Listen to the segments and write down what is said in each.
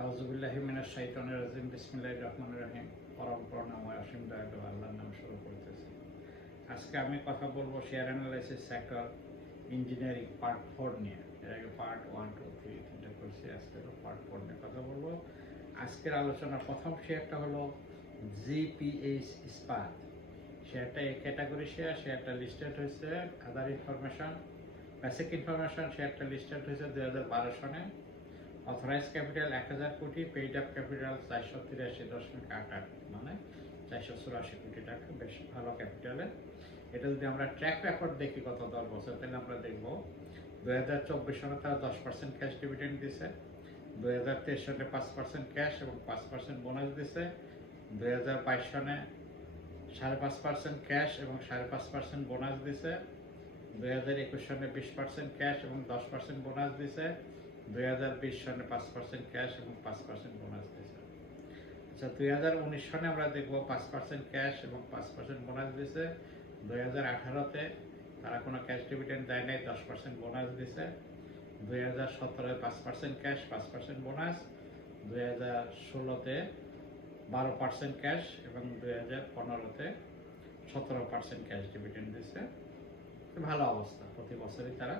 আউযুবিল্লাহি মিনাশ শাইতানির রাজিম বিসমিল্লাহির রহমানির রহিম। পরম করুণাময় অসীম দয়ালু আল্লাহর নামে শুরু করতেছি। আজকে আমি কথা বলবো share analysis sector engineering part 4 নিয়ে। এর আগে পার্ট 1, 2, 3 তিনটা করছি, আজকে পার্ট 4 নিয়ে কথা বলবো। আজকের আলোচনার প্রথম শেয়ারটা হলো জিপিএইচ ইস্পাত। শেয়ারটা এই ক্যাটাগরি শেয়ারটা লিস্টেড হয়েছে আদার ইনফরমেশন বেসিক ইনফরমেশন। শেয়ারটা লিস্টেড হয়েছে 2012 সনে। অথরাইজ ক্যাপিটাল 1000 কোটি, পেইড আপ ক্যাপিটাল 483.88, মানে 484 কোটি টাকা, বেশ ভালো ক্যাপিটালে। এটা যদি আমরা ট্র্যাক রেকর্ড দেখি গত 10 বছর, তাহলে আমরা দেখব 2024 সনে তারা 10% ক্যাশ ডিভিডেন্ড দিছে, 2023 সনে 5% ক্যাশ এবং 5% বোনাস দিছে, 2022 সনে 5.5% ক্যাশ এবং 5.5% বোনাস দিছে, 2021 সনে 20% ক্যাশ এবং 10% বোনাস দিছে, 2020 সনে 5% ক্যাশ এবং 5% বোনাস দিয়েছে। আচ্ছা, 2019 সনে আমরা দেখব 5% ক্যাশ এবং 5% বোনাস দিয়েছে। 2018-তে তারা কোনো ক্যাশ ডিভিডেন্ড দেয় নাই, 10% বোনাস দিয়েছে। 2017-এ 5% ক্যাশ, 5% বোনাস। 2016-তে 12% ক্যাশ এবং 2015-তে 17% ক্যাশ ডিভিডেন্ড দিয়েছে। ভালো অবস্থা, প্রতি বছরই তারা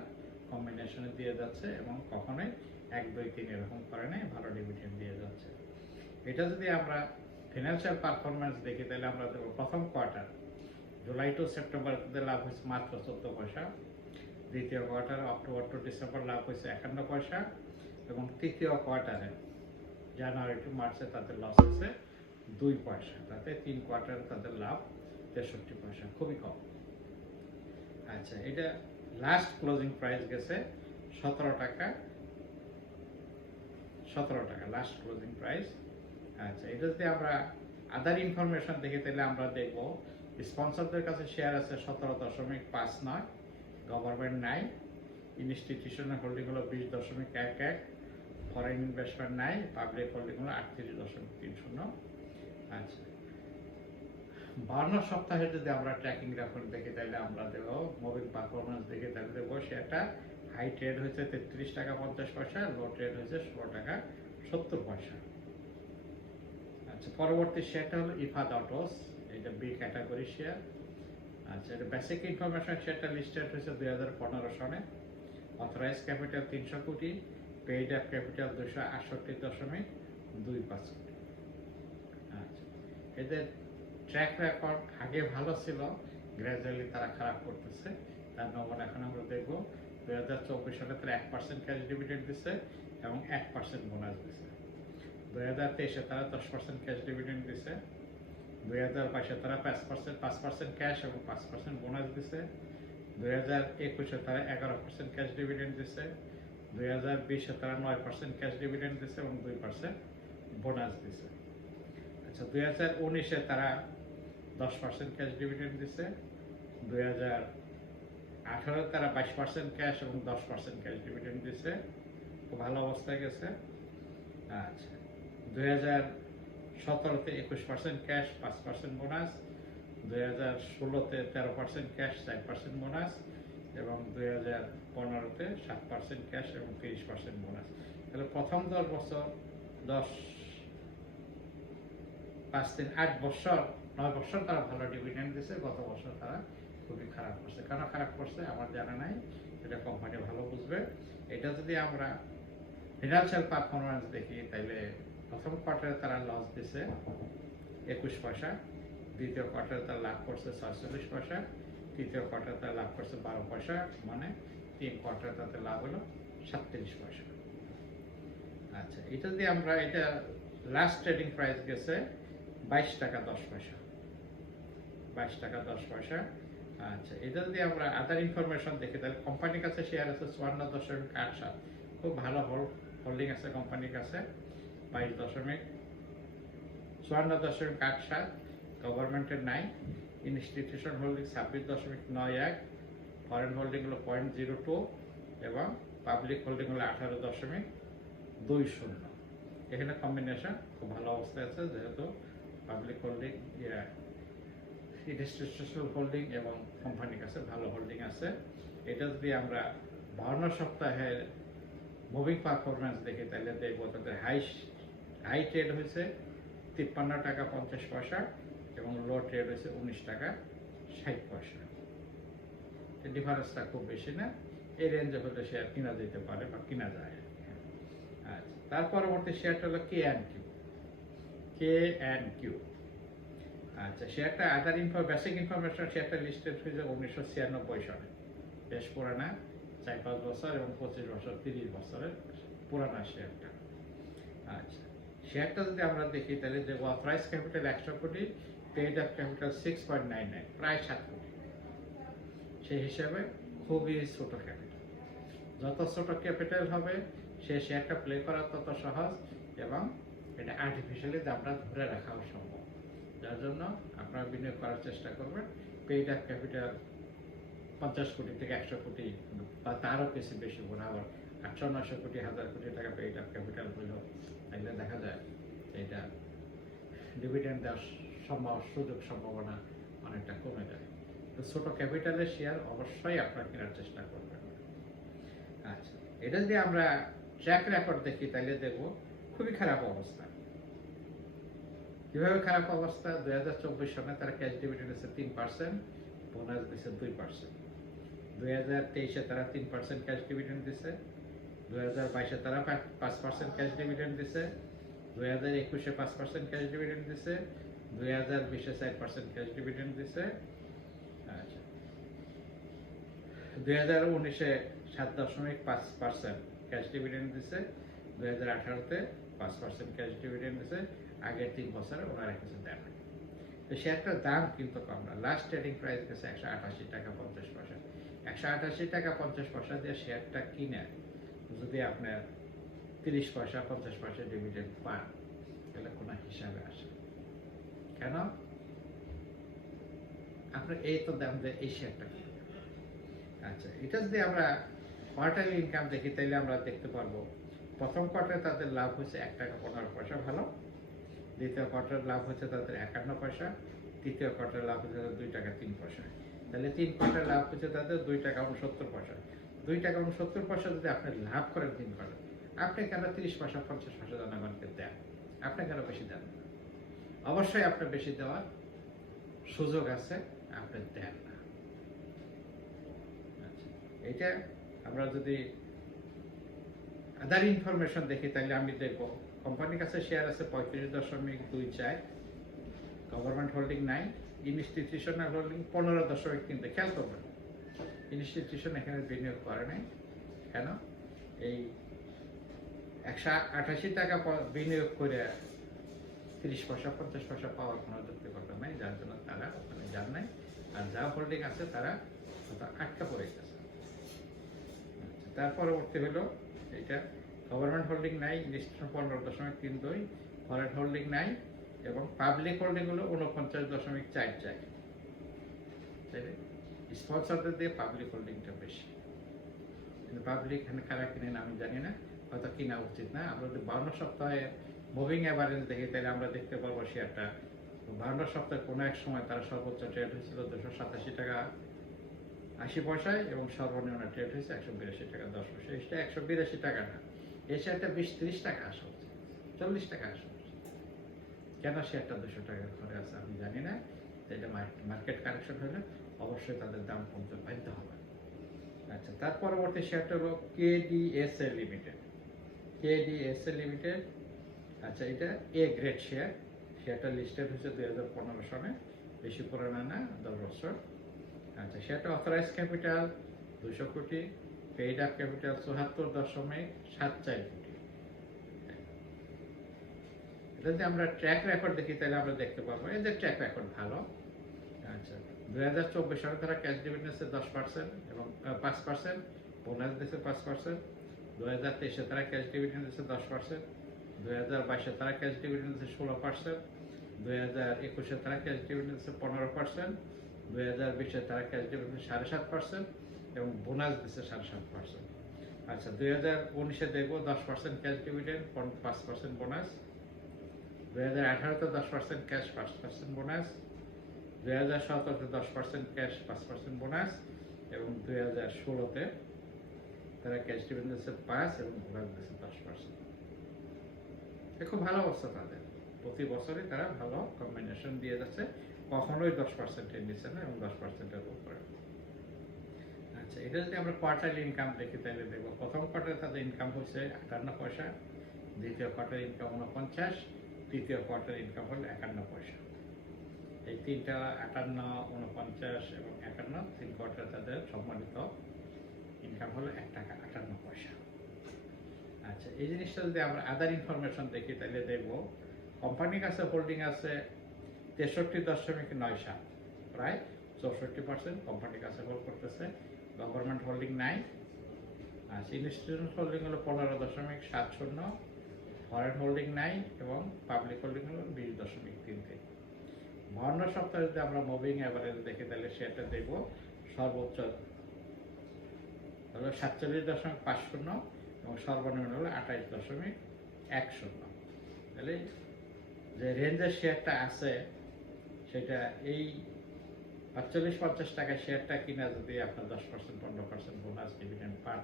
কম্বিনেশনে দিয়ে যাচ্ছে এবং কখনোই 1, 2, 3 এরকম করে নাই, ভালো ডিভিডেন্ড দিয়ে যাচ্ছে। এটা যদি আমরা ফিনান্সিয়াল পারফরমেন্স দেখি, তাহলে আমরা দেখব প্রথম কোয়ার্টার জুলাই টু সেপ্টেম্বর লাভ হয়েছে মাত্র 14 পয়সা, দ্বিতীয় কোয়ার্টার অক্টোবর টু ডিসেম্বর লাভ হয়েছে 51 পয়সা এবং তৃতীয় কোয়ার্টারে জানুয়ারি টু মার্চে তাদের লস হয়েছে 2 পয়সা। তাতে 3 কোয়ার্টারে তাদের লাভ 63 পয়সা, খুবই কম। আচ্ছা, এটা লাস্ট ক্লোজিং প্রাইস গেছে 17 টাকা লাস্ট ক্লোজিং প্রাইস। আচ্ছা, এটা যদি আমরা আদার ইনফরমেশন দেখি, তাহলে আমরা দেখব স্পন্সরদের কাছে শেয়ার আছে 17.59, গভর্নমেন্ট নাই, ইনস্টিটিউশনাল হোল্ডিং হলো 20.11, ফরেন ইনভেস্টমেন্ট নাই, পাবলিক হোল্ডিং হলো 38.30। আচ্ছা, 52 সপ্তাহে যদি আমরা ট্র্যাকিং রেকর্ড দেখি, তাহলে আমরা দেখব মুভিং পারফরমেন্স দেখি, তাহলে দেখব শেয়ারটা হাই ট্রেড হয়েছে 33 টাকা 50 পয়সা, লো ট্রেড হয়েছে 16 টাকা 70 পয়সা। আচ্ছা, পরবর্তী শেয়ারটা হলো ইফাদ অটোস, এটা বি ক্যাটাগরি শেয়ার। আচ্ছা, এটা বেসিক ইনফরমেশন। শেয়ারটা লিস্টেড হয়েছে 2015 সনে। অথরাইজ ক্যাপিটাল 300 কোটি, পেইড আপ ক্যাপিটাল 268.25 কোটি। আচ্ছা, এদের ট্র্যাক রেকর্ড আগে ভালো ছিল, গ্র্যাজুয়ালি তারা খারাপ করতেছে। তার নমুনা এখন আমরা দেখব 2024 সালে তারা 1% ক্যাশ ডিভিডেন্ড দিচ্ছে এবং 1% বোনাস দিচ্ছে। 2023-এ তারা 10% ক্যাশ ডিভিডেন্ড দিচ্ছে। 2022-এ তারা 5% ক্যাশ এবং 5% বোনাস দিচ্ছে। 2021-এ তারা 11% ক্যাশ ডিভিডেন্ড দিচ্ছে। 2020-এ তারা 9% ক্যাশ ডিভিডেন্ড দিচ্ছে এবং 2% বোনাস দিচ্ছে। আচ্ছা, 2019-এ তারা 10% ক্যাশ ডিভিডেন্ড দিচ্ছে। 2018-এ তারা 22% ক্যাশ এবং 10% ক্যাশ ডিভিডেন্ড দিচ্ছে, খুব ভালো অবস্থায় গেছে। আচ্ছা, 2017-তে 21% ক্যাশ, 5% বোনাস। 2016-তে 13% ক্যাশ, 4% বোনাস এবং 2015-তে 7% ক্যাশ এবং 30% বোনাস। তাহলে প্রথম 10 বছর 5, 3, 8 বছর 9 বছর তারা ভালো ডিভিডেন্ড দিচ্ছে। গত বছর তারা খুবই খারাপ করছে। কেন খারাপ করছে আমার জানা নাই, এটা কোম্পানি ভালো বুঝবে। এটা যদি আমরা ফিনান্সিয়াল পারফরমেন্স দেখি, তাহলে প্রথম কোয়ার্টারে তারা লস দিছে 21 পয়সা, দ্বিতীয় কোয়ার্টারে তারা লাভ করছে 46 পয়সা, তৃতীয় কোয়ার্টারে তারা লাভ করছে 12 পয়সা, মানে 3 কোয়ার্টারে তাদের লাভ হলো 37 পয়সা। আচ্ছা, এটা যদি আমরা এটা লাস্ট ট্রেডিং প্রাইস গেছে 22 টাকা 10 পয়সা, 22 টাকা 10 পয়সা। আচ্ছা, এটা যদি আমরা আদার ইনফরমেশন দেখি, তাহলে কোম্পানির কাছে শেয়ার আছে 54.87, খুব ভালো হোল্ডিং আছে কোম্পানির কাছে 52.54.87, গভর্নমেন্টের নাই, ইনস্টিটিউশন হোল্ডিং 26.91, ফরেন হোল্ডিং হলো 0.02 এবং পাবলিক হোল্ডিং হলো 18.20। এখানে কম্বিনেশন খুব ভালো অবস্থায় আছে, যেহেতু পাবলিক হোল্ডিং, ইনস্টিটিউশনাল হোল্ডিং এবং কোম্পানির কাছে ভালো হোল্ডিং আছে। এটা যদি আমরা 52 সপ্তাহের মুভিং পারফরমেন্স দেখি, তাহলে দেখবো তাদের হাই হাই ট্রেড হয়েছে 53 টাকা 50 পয়সা এবং লো ট্রেড হয়েছে 19 টাকা 60 পয়সা। ডিফারেন্সটা খুব বেশি না, এই রেঞ্জে হলে শেয়ার কিনা যেতে পারে বা কিনা যায়। আচ্ছা, তার পরবর্তী শেয়ারটা হলো কে অ্যান্ড কিউ। আচ্ছা, শেয়ারটা বেসিক ইনফরমেশন, শেয়ারটা লিস্টেড হয়েছে 1996 সালে, বেশ পুরানা, 4-5 বছর এবং 25 বছর 30 বছরের পুরানা শেয়ারটা। আচ্ছা, শেয়ারটা যদি আমরা দেখি তাহলে যে অথরাইজ ক্যাপিটাল 100 কোটি, পেইড আপ ক্যাপিটাল 6.99, প্রায় 7 কোটি। সেই হিসাবে খুবই ছোট ক্যাপিটাল। যত ছোট ক্যাপিটাল হবে সে শেয়ারটা প্লে করা তত সহজ এবং এটা আর্টিফিশিয়ালি দামটা ধরে রাখাও সম্ভব। যার জন্য আপনারা বিনিয়োগ করার চেষ্টা করবেন। পেইড আপ ক্যাপিটাল 50 কোটি থেকে 100 কোটি বা তারও কিছু বেশি করে, আবার 800-900 কোটি 1000 কোটি টাকা পেইড আপ ক্যাপিটাল হলেও তাহলে দেখা যায় এটা ডিভিডেন্ড দেওয়ার সম্ভাবনা অনেকটা কমে যায়। তো ছোট ক্যাপিটালের শেয়ার অবশ্যই আপনারা কেনার চেষ্টা করবেন। আচ্ছা, এটা যদি আমরা ট্র্যাক রেকর্ড দেখি তাহলে দেখব খুবই খারাপ অবস্থা। কিভাবে খারাপ অবস্থা? 2024 সালে তারা ক্যাশ ডিভিডেন্ড দিচ্ছে 3%, বোনাস দিচ্ছে 2%। 2023-এ তারা 3% ক্যাশ ডিভিডেন্ড দিচ্ছে, 2022-এ তারা 5% ক্যাশ ডিভিডেন্ড দিচ্ছে, 2021-এ 5% ক্যাশ ডিভিডেন্ড দিচ্ছে, 2020-এ 4% ক্যাশ ডিভিডেন্ড দিচ্ছে। আচ্ছা, 2019-এ 7.5% ক্যাশ ডিভিডেন্ড দিচ্ছে, 2018-তে 5% ক্যাশ ডিভিডেন্ড দিচ্ছে। আগের 3 বছরে ওনারা কিছু দেন না। তো শেয়ারটার দাম কিন্তু কম না, লাস্ট ট্রেডিং প্রাইস গেছে 188 টাকা 50 পয়সা। 188 টাকা 50 পয়সা দিয়ে শেয়ারটা কিনে যদি আপনার 30 পয়সা 50 পয়সা ডিভিডেন্ড পান তাহলে কোনো হিসাবে আসে কেন? আপনার এই তো দাম দিয়ে এই শেয়ারটা। আচ্ছা, এটা যদি আমরা কোয়ার্টারলি ইনকাম দেখি তাহলে আমরা দেখতে পারবো প্রথম কোয়ার্টারে তাদের লাভ হচ্ছে 1 টাকা 15 পয়সা, ভালো। দ্বিতীয় কোয়ার্টার লাভ হচ্ছে তাদের 51 পয়সা, তৃতীয় কোয়ার্টার লাভ হচ্ছে তাদের 2 টাকা 3 পয়সা। তাহলে 3 কোয়ার্টার লাভ হচ্ছে তাদের 2 টাকা 69 পয়সা। 2 টাকা 69 পয়সা যদি আপনি লাভ করেন 3 কোয়ার্টার, আপনি কেন 30 পয়সা 50 পয়সা জনগণকে দেন? আপনি কেন বেশি দেন? অবশ্যই আপনার বেশি দেওয়ার সুযোগ আছে, আপনি দেন না। আচ্ছা, এটা আমরা যদি আদার ইনফরমেশন দেখি তাহলে আমি দেখব কোম্পানির কাছে শেয়ার আছে 35.24, গভর্নমেন্ট হোল্ডিং নাই, ইনস্টিটিউশনাল হোল্ডিং 15.3। খেয়াল করবেন, ইনস্টিটিউশন এখানে বিনিয়োগ করে নাই কেন? এই 188 টাকা বিনিয়োগ করে 30 পয়সা 50 পয়সা পাওয়ার কোনো যৌক্তিকতা নাই, যার জন্য তারা ওখানে যান নাই। আর যা হোল্ডিং আছে তারা আটকা পড়ে গেছে। তার পরবর্তী হলো এটা গভর্নমেন্ট হোল্ডিং নাই, ইনস্টিটিউশন 15.32, ফরেন হোল্ডিং নাই এবং পাবলিক হোল্ডিং হলো 49.44। স্পন্সরদের দিয়ে পাবলিক হোল্ডিংটা বেশি, কিন্তু পাবলিক এখানে কারা কিনেন আমি জানি না, হয়তো কিনা উচিত না। আমরা যদি 52 সপ্তাহে মুভিং অ্যাভারেজ দেখি তাহলে আমরা দেখতে পারবো শেয়ারটা 52 সপ্তাহে কোনো এক সময় তারা সর্বোচ্চ ট্রেড হয়েছিল 287 টাকা 80 পয়সায় এবং সর্বনিম্ন ট্রেড হয়েছে 182 টাকা 10 পয়সা। এটা 182 টাকা না, এই শেয়ারটা 20-30 টাকা আসা উচিত, 40 টাকা আসা উচিত। কেন শেয়ারটা 200 টাকার ঘরে আছে আমি জানি না। এটা মার্কেট কারেকশন হলে অবশ্যই তাদের দাম কমতে বাধ্য হবে। আচ্ছা, তার পরবর্তী শেয়ারটা হলো কেডিএসএ লিমিটেড। কেডিএসএ লিমিটেড, আচ্ছা, এটা এ গ্রেড শেয়ার। শেয়ারটা লিস্টেড হচ্ছে 2015 সালে, বেশি পুরানা না, 10 বছর। আচ্ছা, শেয়ারটা অথরাইজ ক্যাপিটাল 200 কোটি, পেইড আপ ক্যাপিটাল 74.74 কোটি। এটা যদি আমরা ট্র্যাক রেকর্ড দেখি তাহলে আমরা দেখতে পাবো এদের ট্র্যাক রেকর্ড ভালো। আচ্ছা, 2024 সালে তারা ক্যাশ ডিভিডেন্ড দিচ্ছে 10% এবং 5%, বোনাস দিচ্ছে 5%। 2023-এ তারা ক্যাশ ডিভিডেন্ড দিচ্ছে 10%, 2022-এ তারা ক্যাশ ডিভিডেন্ড দিচ্ছে 16%, 2021-এ তারা ক্যাশ ডিভিডেন্ড দিচ্ছে 15%, 2020-এ তারা ক্যাশ ডিভিডেন্ড 7.5% এবং বোনাস দিচ্ছে 7.5%। আচ্ছা, 2019-এ দেখবো 10% ক্যাশ ডিভিডেন্ড 5% বোনাস, 2018-তে 10% ক্যাশ 5% বোনাস, 2017-তে 10% ক্যাশ 5% বোনাস এবং 2016-তে তারা ক্যাশ ডিভিডেন্ড দিচ্ছে 5 এবং বোনাস দিচ্ছে 10%। খুব ভালো অবস্থা তাদের, প্রতি বছরই তারা ভালো কম্বিনেশন দিয়ে যাচ্ছে, কখনোই 10%-এর নিচে না এবং 10%-এর উপরে। আচ্ছা, এটা যদি আমরা কোয়ার্টারলি ইনকাম দেখি তাহলে দেখবো প্রথম কোয়ার্টারে তাদের ইনকাম হচ্ছে 58 পয়সা, দ্বিতীয় কোয়ার্টার ইনকাম 49, তৃতীয় কোয়ার্টার ইনকাম হলো 51 পয়সা। এই তিনটা 58, 49 এবং 51, তিন কোয়ার্টারে তাদের সম্মানিত ইনকাম হলো 1 টাকা 58 পয়সা। আচ্ছা, এই জিনিসটা যদি আমরা আদার ইনফরমেশন দেখি তাহলে দেখবো কোম্পানির কাছে হোল্ডিং আছে 63.97, প্রায় 64% কোম্পানির কাছে হোল্ড করতেছে। গভর্নমেন্ট হোল্ডিং নাই। আচ্ছা, ইনস্টিটিউশনাল হোল্ডিং হলো 15.70, ফরেন হোল্ডিং নাই এবং পাবলিক হোল্ডিং হলো 20.33। বর্ণ সপ্তাহে যদি আমরা মুভিং অ্যাভারেজ দেখি তাহলে সেটা দেখবো সর্বোচ্চ হলো 47.50 এবং সর্বনিম্ন হলো 28.10। তাহলে যে রেঞ্জের শেয়ারটা আছে সেটা এই 48-50 টাকায় শেয়ারটা কিনা যদি আপনার 10%, 15% বোনাস ডিভিডেন্ড পান,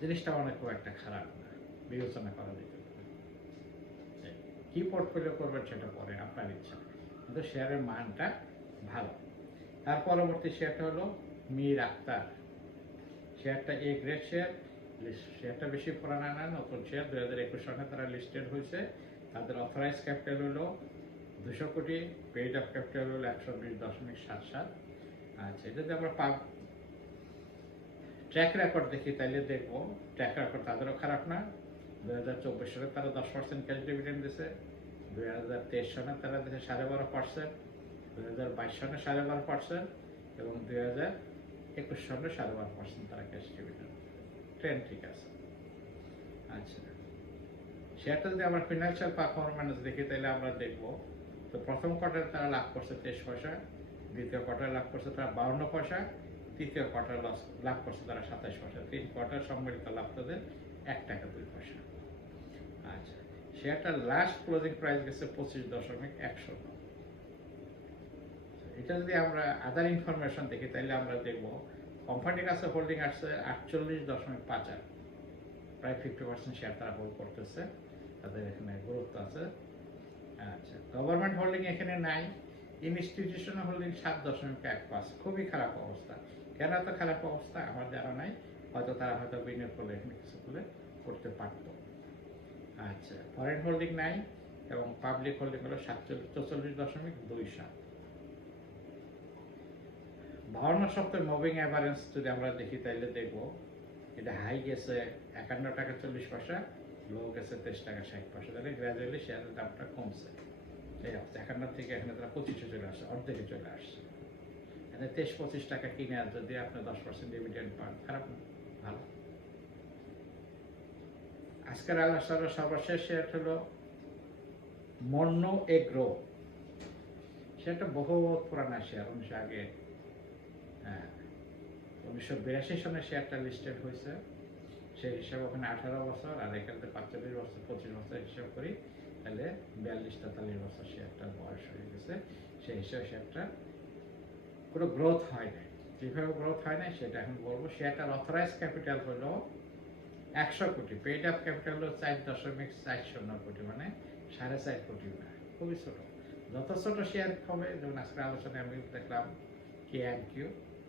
জিনিসটা অনেক খুব একটা খারাপ না, বিবেচনা করা যেতে পারে। কি পোর্টফোলিও করবেন সেটা পরে আপনার ইচ্ছা, কিন্তু শেয়ারের মানটা ভালো। তার পরবর্তী শেয়ারটা হলো মীর আক্তার। শেয়ারটা এ গ্রেড শেয়ার, শেয়ারটা বেশি পুরানা না, নতুন শেয়ার, 2021 সালে তারা লিস্টেড হয়েছে। তাদের অথরাইজ ক্যাপিটাল হলো 200 কোটি, পেইড আপ ক্যাপিটাল হলো 120.77। আচ্ছা, এটা যদি আমরা ট্র্যাক রেকর্ড দেখি তাহলে দেখবো ট্র্যাক রেকর্ড তাদেরও খারাপ না। 2024 সালে তারা 10% ক্যাশ ডিভিডেন্ড দিয়েছে, 2023 সালে তারা দিয়েছে 12.5%, 2022 সালে 12.5% এবং 2021 সালে 12.5% তারা ক্যাশ ডিভিডেন্ড। ট্রেন্ড ঠিক আছে। আচ্ছা, শেয়ারটা যদি আমরা ফিনান্সিয়াল পারফরমেন্স দেখি তাহলে আমরা দেখবো তো প্রথম কোয়ার্টারে তারা লাভ করছে 23 পয়সা, দ্বিতীয় কোয়ার্টারে লাভ করছে তারা 52 পয়সা, তৃতীয় কোয়ার্টার লাভ করছে তারা 27 পয়সা। 3 কোয়ার্টার সম্মিলিত লাভ তাদের 1 টাকা 2 পয়সা। আচ্ছা, শেয়ারটার লাস্ট ক্লোজিং প্রাইস গেছে 25.10। এটা যদি আমরা আদার ইনফরমেশন দেখি তাহলে আমরা দেখবো কোম্পানির কাছে হোল্ডিং আসছে 48.58, প্রায় 50% শেয়ার তারা হোল্ড করতেছে, তাদের এখানে গুরুত্ব আছে। আচ্ছা, গভর্নমেন্ট হোল্ডিং এখানে নাই। ইনস্টিটিউশনাল হোল্ডিং 7.15, খুবই খারাপ অবস্থা। কেন এত খারাপ অবস্থা আমার জানা নাই, হয়তো তারা হয়তো বিনিয়োগ করলে এখানে কিছু করতে পারত। আচ্ছা, ফরেন হোল্ডিং নাই এবং পাবলিক হোল্ডিং হলো 44.27। ভাওনা সপ্তাহের মুভিং অ্যাভারেজ যদি আমরা দেখি তাহলে দেখবো এটা হাই গেছে 51 টাকা 40 পয়সা, লো গেছে 23 টাকা 60 পয়সা। তাহলে গ্রাজুয়ালি শেয়ারের দামটা কমছে। এই 51 থেকে এখানে তারা 25-এ চলে আসছে, অর্ধেকে চলে আসছে। এখানে 23-25 টাকা কিনে যদি আপনি 10% ডিভিডেন্ড পান, খারাপ না, ভালো। আজকের আলোচনার সর্বশেষ শেয়ার হলো মন্য এগ্রো। সেটা বহু পুরানা শেয়ার, 1982 সনে শেয়ারটা লিস্টেড হয়েছে। সেই হিসাবে ওখানে 18 বছর আর এখানে 45 বছর 25 বছর হিসাব করি তাহলে 42-43 বছর শেয়ারটার বয়স হয়ে গেছে। সেই হিসাবে শেয়ারটা কোনো গ্রোথ হয় নাই। যেভাবে গ্রোথ হয় নাই সেটা এখন বলবো। শেয়ারটার অথরাইজ ক্যাপিটাল হলো 100 কোটি, পেইড আপ ক্যাপিটাল হলো 4.40 কোটি, মানে 4.5 কোটি না, খুবই ছোট। যত ছোট শেয়ার হবে, যেমন আজকের আলোচনায় আমি দেখলাম KNQ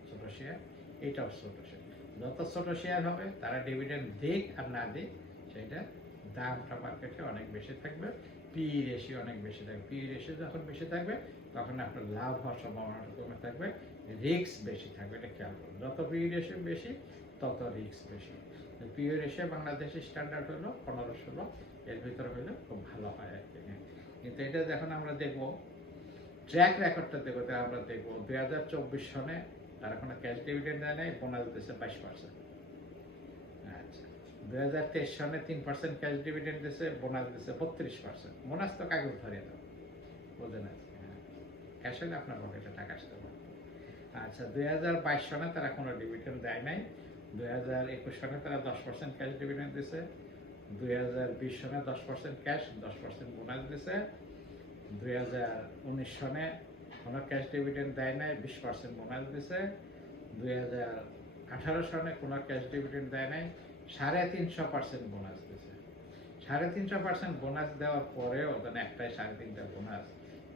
ছোট শেয়ার, এইটাও ছোট শেয়ার। যত ছোট শেয়ার হবে তারা ডিভিডেন্ড দিক আর না দিক সেটা দামটা মার্কেটে অনেক বেশি থাকবে, PE রেশিও অনেক বেশি থাকবে। PE রেশিও যখন বেশি থাকবে তখন আপনার লাভ হওয়ার সম্ভাবনাটা কমে থাকবে, রিস্ক বেশি থাকবে, এটা খেয়াল করুন। যত PE রেশিও বেশি তত রিস্ক বেশি। PE রেশিও বাংলাদেশের স্ট্যান্ডার্ড হলো 15-16, এর ভিতরে হলে খুব ভালো হয় আর কি। কিন্তু এটা যখন আমরা দেখবো ট্র্যাক রেকর্ডটা দেখবো, আমরা দেখবো 2024 সনে তারা কোনো ক্যাশ ডিভিডেন্ড দেয় নাই, বোনাস দিয়েছে 22%। আচ্ছা, 2023 সনে 3% ক্যাশ ডিভিডেন্ড দিয়েছে, বোনাস দিয়েছে 32%। বোনাস তো কাগজ ধরিয়ে দাও, বোঝেন আছে, ক্যাশ হলে আপনার পকেটে টাকা আসতে পারে। আচ্ছা, 2022 সনে তারা কোনো ডিভিডেন্ড দেয় নাই, 2021 সনে তারা 10% ক্যাশ ডিভিডেন্ড দিয়েছে, 2020 সনে 10% ক্যাশ 10% বোনাস দিয়েছে, 2019 সনে কোনো ক্যাশ ডিভিডেন্ড দেয় নাই, 20% বোনাস দিয়েছে, 2018 সনে কোনো ক্যাশ ডিভিডেন্ড দেয় নাই, 350% বোনাস দিয়েছে। 3.5% বোনাস দেওয়ার পরেও ধরেন একটাই 3.5 বোনাস,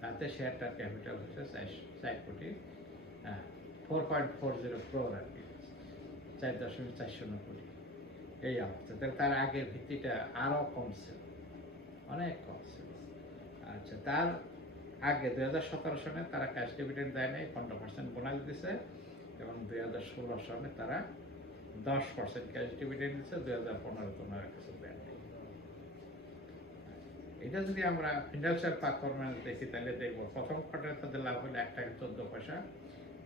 তাতে শেয়ারটার ক্যাপিটাল হচ্ছে 4 কোটি 4.40 ক্রোর আর কি, 4.490 কোটি। এই অবস্থা। তাহলে তার আগের ভিত্তিটা আরও কম ছিল, অনেক কম ছিল। আচ্ছা, তার আগে 2017 সনে তারা ক্যাশ ডিভিডেন্ড দেয় নাই, 15% বোনাস দিছে, এবং 2016 সনে তারা 10% ক্যাশ ডিভিডেন্ড দিচ্ছে, 2015 ওনারা কিছু দেন নাই। এটা যদি আমরা ফিনান্সিয়াল পারফরমেন্স দেখি তাহলে দেখবো প্রথম কোয়ার্টারে তাদের লাভ হলো 1 টাকা 14 পয়সা,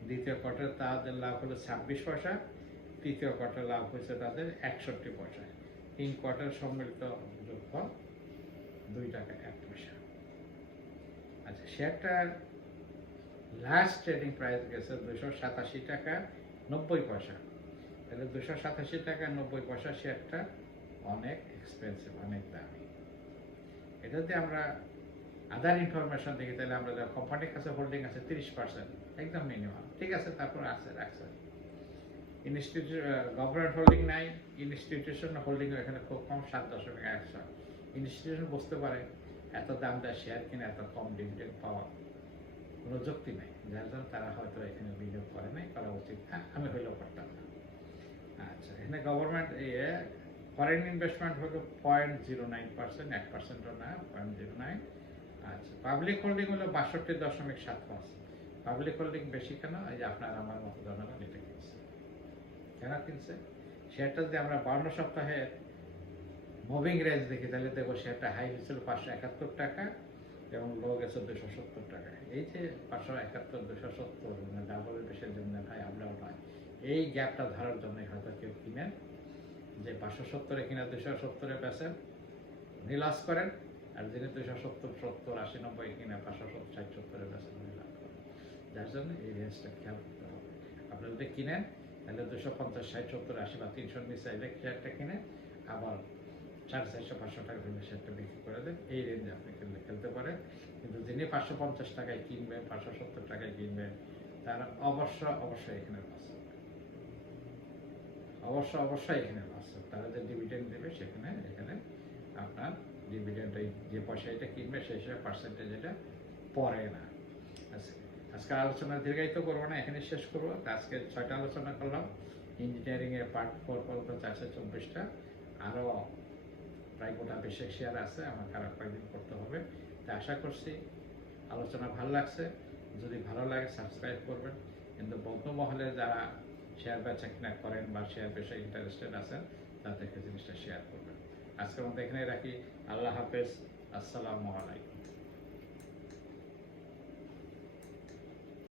দ্বিতীয় কোয়ার্টারে তাদের লাভ হলো 26 পয়সা, তৃতীয় কোয়ার্টারে লাভ হয়েছে তাদের 61 পয়সা। 3 কোয়ার্টার সম্মিলিত যোগফল 2 টাকা 1 পয়সা। আচ্ছা, শেয়ারটার লাস্ট ট্রেডিং প্রাইস গেছে 287 টাকা 90 পয়সা। তাহলে 287 টাকা 90 পয়সা শেয়ারটা অনেক এক্সপেন্সিভ, অনেক দামি। এটা যদি আমরা আদার ইনফরমেশন দেখি তাহলে আমরা কোম্পানির কাছে হোল্ডিং আছে 30%, একদম মিনিমাম, ঠিক আছে। তারপর আছে রাখছে গভর্নমেন্ট হোল্ডিং নাই, ইনস্টিটিউশন হোল্ডিং এখানে খুব কম, 7.1। ইনস্টিটিউশন বুঝতে পারে এত দাম দেয় শেয়ার কিনে এত কম ডিভিডেন্ড পাওয়া কোনো যুক্তি নেই, যার জন্য তারা হয়তো এখানে বিনিয়োগ করে নাই, করা উচিত না, আমি হইলেও করতাম না। আচ্ছা, এখানে গভর্নমেন্ট ফরেন ইনভেস্টমেন্ট হলো 0.09%, 1%ও না, 0.09। আচ্ছা, পাবলিক হোল্ডিং হলো 62.7%। পাবলিক হোল্ডিং বেশি কেন? এই যে আপনার আমার মতো জনগণ এটা কিনছে। কেন কিনছে? শেয়ারটা যদি আমরা 52 সপ্তাহের মুভিং রেঞ্জ দেখি তাহলে দেখবো শেয়ারটা হাই হয়েছিল 571 টাকা এবং লো গেছে 270 টাকা। এই যে 571 270 মানে ডাবলের বেশি জন্য ভাই আমরাও নয়, এই গ্যাপটা ধরার জন্য হয়তো কেউ কিনেন, যে 570-এ কিনে 270-এ বেচেন, উনি লস করেন, আর যিনি 270 70 80 90 কিনে 570 60 70-এ বেচেন, উনি লাভ করেন। যার জন্য এই রেঞ্জটা খেয়াল করতে হবে। আপনারা যদি কিনেন তাহলে 250 60 70 80 বা 300-র নিচে এলে শেয়ারটা কিনে আবার 450 500 টাকা হলে শেয়ারটা বিক্রি করে দেন, এই রেঞ্জে আপনি খেলতে পারেন। কিন্তু যিনি 550 টাকায় কিনবেন, 570 টাকায় কিনবেন, তারা অবশ্যই এখানে লস হবে, অবশ্যই এখানে লস হবে। তারা যে ডিভিডেন্ড দেবে সেখানে এখানে আপনার ডিভিডেন্ড যে পয়সা এটা কিনবে সেই হিসাবে পার্সেন্টেজ এটা পড়ে না। আজকে আলোচনা দীর্ঘায়িত করবো না, এখানে শেষ করবো। আজকে 6টা আলোচনা করলাম, ইঞ্জিনিয়ারিংয়ের পার্ট 4 পর্যন্ত 424টা, আরও প্রায় গোটা বেশি শেয়ার আছে, আমার খারাপ কয়েকদিন করতে হবে। তাই আশা করছি আলোচনা ভালো লাগছে। যদি ভালো লাগে সাবস্ক্রাইব করবেন, কিন্তু বন্ধু মহলে যারা শেয়ার বেচা কিনা করেন বা শেয়ার বেচা ইন্টারেস্টেড আছেন তাদেরকে জিনিসটা শেয়ার করবেন। আজকের মতো এখানে রাখি। আল্লাহ হাফেজ, আসসালামু আলাইকুম।